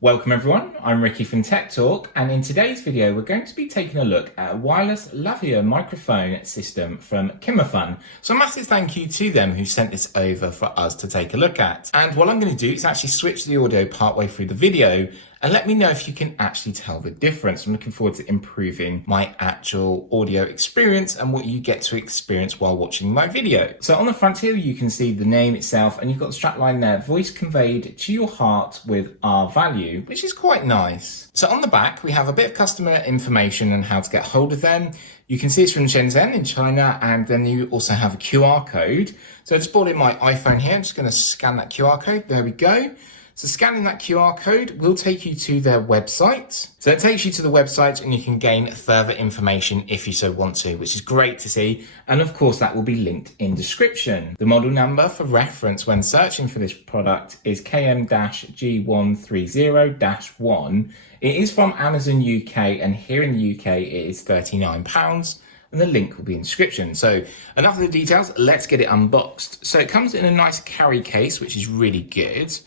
Welcome everyone, I'm Ricky from TechTalk, and in today's video we're going to be taking a look at a wireless lavalier microphone system from Kimafun. So a massive thank you to them who sent this over for us to take a look at. And what I'm going to do is actually switch the audio partway through the video and let me know if you can actually tell the difference. I'm looking forward to improving my actual audio experience and what you get to experience while watching my video. So on the front here you can see the name itself, and you've got the strapline there, voice conveyed to your heart with our value, which is quite nice. So on the back we have a bit of customer information and how to get hold of them. You can see it's from Shenzhen in China, and then you also have a QR code. So I just brought in my iPhone here. I'm just going to scan that QR code. There we go. So scanning that QR code will take you to their website. So it takes you to the website and you can gain further information if you so want to, which is great to see. And of course that will be linked in description. The model number for reference when searching for this product is KM-G130 It is from Amazon UK, and here in the UK it is £39. And the link will be in the description. So enough of the details, let's get it unboxed. So it comes in a nice carry case, which is really good.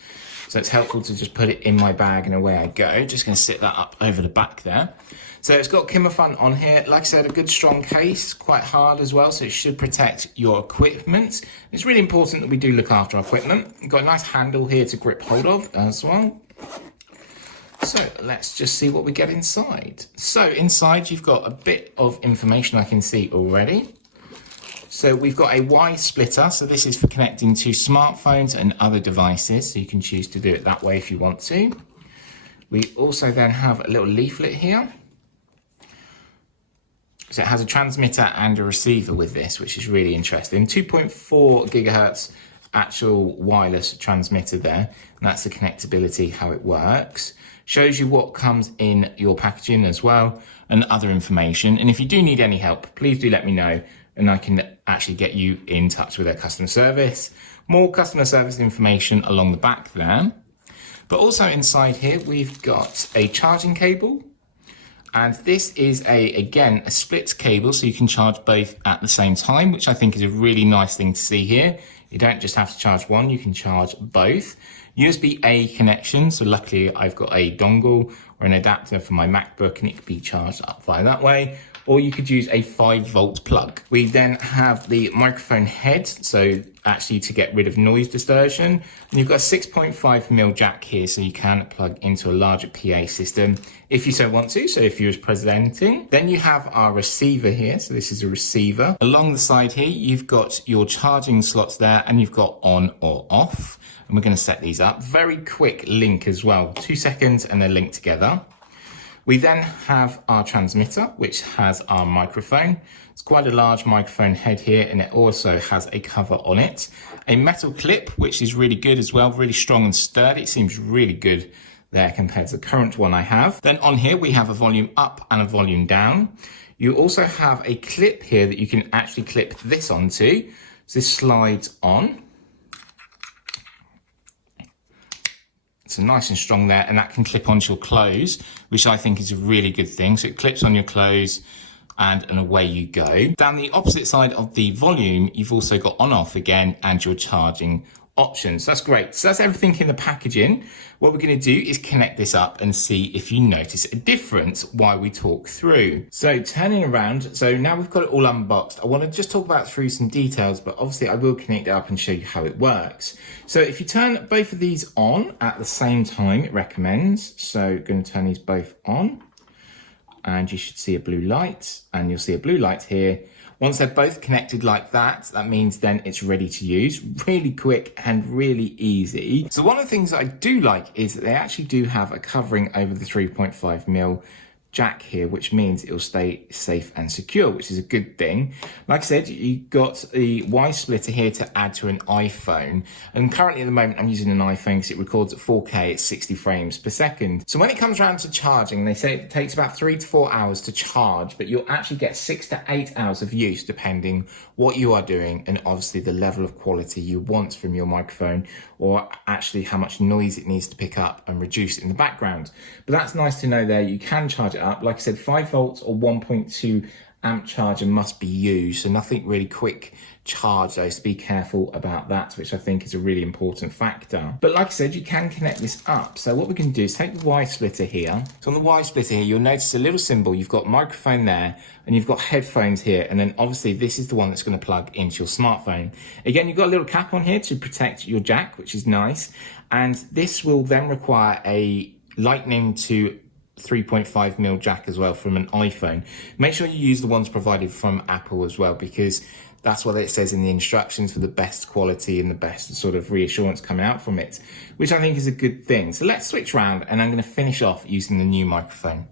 So it's helpful to just put it in my bag and away I go. Just going to sit that up over the back there. So it's got Kimafun on here. Like I said, a good strong case, quite hard as well, so it should protect your equipment. It's really important that we do look after our equipment. We've got a nice handle here to grip hold of as well. So let's just see what we get inside. So inside you've got a bit of information I can see already. So we've got a Y splitter, so this is for connecting to smartphones and other devices, so you can choose to do it that way if you want to. We also then have a little leaflet here. So it has a transmitter and a receiver with this, which is really interesting. 2.4 gigahertz actual wireless transmitter there, and that's the connectability, how it works. Shows you what comes in your packaging as well, and other information. And if you do need any help, please do let me know, and I can actually get you in touch with their customer service. More customer service information along the back there. But also inside here, we've got a charging cable. And this is again, a split cable, so you can charge both at the same time, which I think is a really nice thing to see here. You don't just have to charge one, you can charge both. USB-A connection, so luckily I've got a dongle or an adapter for my MacBook, and it can be charged up via that way. Or you could use a 5-volt plug. We then have the microphone head, so actually to get rid of noise distortion. And you've got a 6.5mm jack here, so you can plug into a larger PA system if you so want to, so if you're presenting. Then you have our receiver here, so this is a receiver. Along the side here, you've got your charging slots there, and you've got on or off. And we're going to set these up. Very quick link as well, 2 seconds and they're linked together. We then have our transmitter, which has our microphone. It's quite a large microphone head here, and it also has a cover on it. A metal clip, which is really good as well, really strong and sturdy. It seems really good there compared to the current one I have. Then on here, we have a volume up and a volume down. You also have a clip here that you can actually clip this onto. So this slides on. So nice and strong there, and that can clip onto your clothes, which I think is a really good thing. So it clips on your clothes and away you go. Down the opposite side of the volume, you've also got on off again and your charging options. That's great. So that's everything in the packaging. What we're going to do is connect this up and see if you notice a difference while we talk through. So turning around, so now we've got it all unboxed. I want to just talk about through some details, but obviously I will connect it up and show you how it works. So if you turn both of these on at the same time, it recommends. So going to turn these both on, and you should see a blue light, and you'll see a blue light here. Once they're both connected like that, that means then it's ready to use. Really quick and really easy. So one of the things that I do like is that they actually do have a covering over the 3.5mm jack here, which means it'll stay safe and secure, which is a good thing. Like I said, you got the Y splitter here to add to an iPhone, and currently at the moment I'm using an iPhone because it records at 4K at 60 frames per second. So when it comes around to charging, they say it takes about 3 to 4 hours to charge, but you'll actually get 6 to 8 hours of use depending what you are doing, and obviously the level of quality you want from your microphone, or actually how much noise it needs to pick up and reduce in the background. But that's nice to know there. You can charge it up, like I said, 5 volts or 1.2 amp charger must be used, so nothing really quick charge though, so be careful about that, which I think is a really important factor. But like I said, you can connect this up. So what we can do is take the Y splitter here. So on the Y splitter here, you'll notice a little symbol. You've got microphone there, and you've got headphones here, and then obviously this is the one that's going to plug into your smartphone. Again, you've got a little cap on here to protect your jack, which is nice, and this will then require a lightning to 3.5mm jack as well from an iPhone. Make sure you use the ones provided from Apple as well, because that's what it says in the instructions for the best quality and the best sort of reassurance coming out from it, which I think is a good thing. So let's switch around, and I'm going to finish off using the new microphone.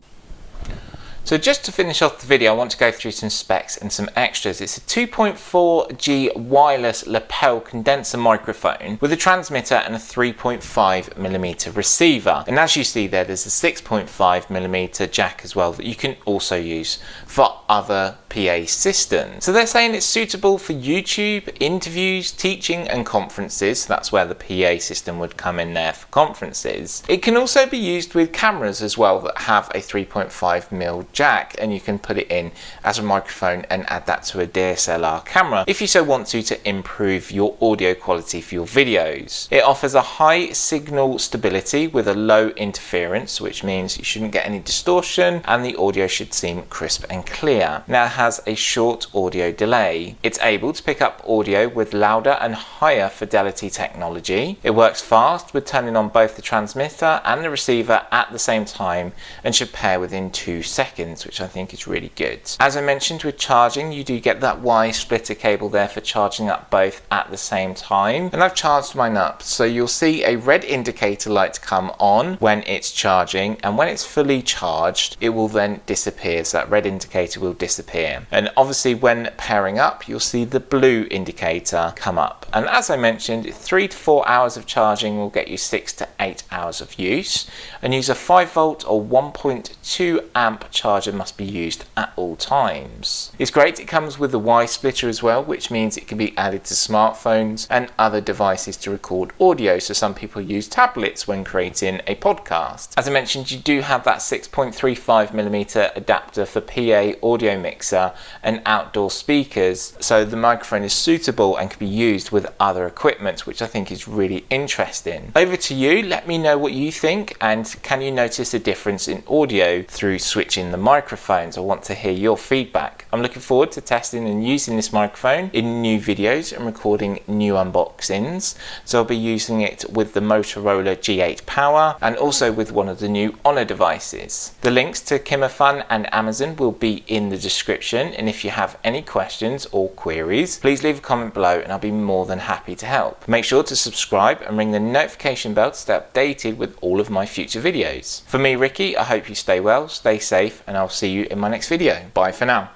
So just to finish off the video, I want to go through some specs and some extras. It's a 2.4G wireless lapel condenser microphone with a transmitter and a 3.5mm receiver. And as you see there, there's a 6.5mm jack as well that you can also use for other PA systems. So they're saying it's suitable for YouTube, interviews, teaching and conferences. So that's where the PA system would come in there for conferences. It can also be used with cameras as well that have a 3.5mm jack, and you can put it in as a microphone and add that to a DSLR camera if you so want to improve your audio quality for your videos. It offers a high signal stability with a low interference, which means you shouldn't get any distortion and the audio should seem crisp and clear. Now it has a short audio delay. It's able to pick up audio with louder and higher fidelity technology. It works fast with turning on both the transmitter and the receiver at the same time and should pair within 2 seconds, which I think is really good. As I mentioned, with charging, you do get that Y splitter cable there for charging up both at the same time, and I've charged mine up, so you'll see a red indicator light come on when it's charging, and when it's fully charged it will then disappear, so that red indicator will disappear. And obviously when pairing up, you'll see the blue indicator come up, and as I mentioned, 3 to 4 hours of charging will get you 6 to 8 hours of use, and use a 5V or 1.2 amp charger must be used at all times. It's great it comes with the Y splitter as well, which means it can be added to smartphones and other devices to record audio, so some people use tablets when creating a podcast. As I mentioned, you do have that 6.35mm adapter for PA audio mixer and outdoor speakers, so the microphone is suitable and can be used with other equipment, which I think is really interesting. Over to you, let me know what you think, and can you notice a difference in audio through switching the microphones? I want to hear your feedback. I'm looking forward to testing and using this microphone in new videos and recording new unboxings. So I'll be using it with the Motorola G8 Power and also with one of the new Honor devices. The links to Kimafun and Amazon will be in the description, and if you have any questions or queries, please leave a comment below and I'll be more than happy to help. Make sure to subscribe and ring the notification bell to stay updated with all of my future videos. For me, Ricky, I hope you stay well, stay safe, and I'll see you in my next video. Bye for now.